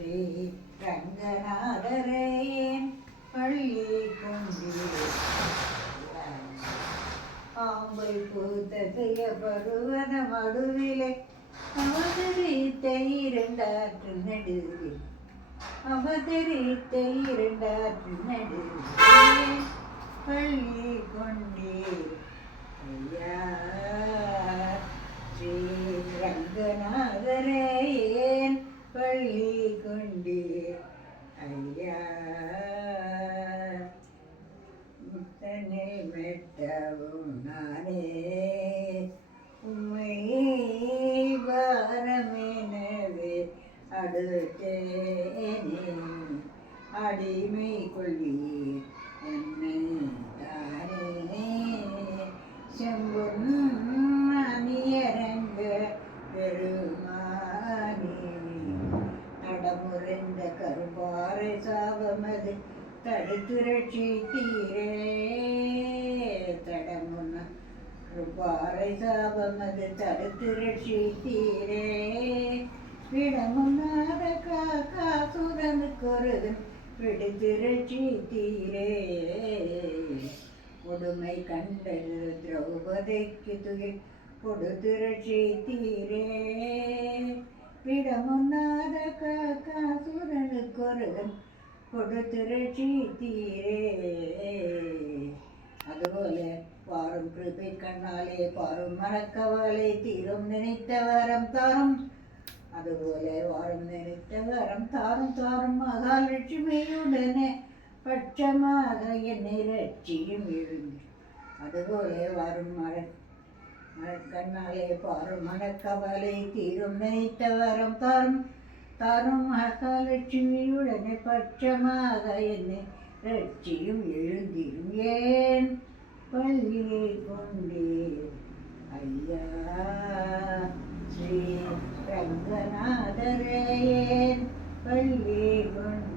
ஸ்ரீ ரங்கநாதரே பள்ளி கொண்டீர் ஆம்பை பூத்த செய்ய பருவன மடுவிலை அவதரித்த இரண்டாற்று நடுவில் அவதரித்த இரண்டாற்று நடுவில் பள்ளி கொண்டீர் ஐயா ஸ்ரீ ரங்கநாதரே ஏன் பள்ளி கொண்டீர் ஐயா முத்தனை மெட்டவும் நானே உம்மை பாரமெனவே அடுத்தேனே அடிமை கொள்ளீர் என்னை தானே செம்பொன் அணியரங்க பெருமானே நடமுறைந்த கரும்பாறை சாபமது தடுத்து ரட்சித்தீரே தடமுன்ன கரும்பாறை சாபமது தடுத்து ரட்சித்தீரே விடமுன்னாத காசுரனுக்கொரு விடுத்து ரட்சித்தீரே கொடுமை கண்டது திரௌபதிக்கு துயில் கொடுத்து ரட்சித்தீரே விடமுன்னாத காசுரனுக்கொரு கொடுத்து ரட்சித்தீரே அதுபோல பாரும் கிருபை கண்ணாலே பாரும் மனக்கவலை தீரும் நினைத்த வரம் தாரும் அதுபோல வாரும் நினைத்த வரம் தாரும் தாரும் மகாலட்சுமியுடனே பட்சமாக என்னை ரட்சியும் எழுந்து அதுபோல வாரும் மனக்கண்ணாலே பாரும் மனக்கவலை தீரும் நினைத்த வரம் தாரும் தாரும் மகாலட்சுமியுடனே பட்சமாக என்னை ரட்சியும் எழுந்திரும் ஏன் பள்ளி கொண்டீர் ஐயா ஸ்ரீ ரங்கநாதரே ஏன் பள்ளி கொண்டீர்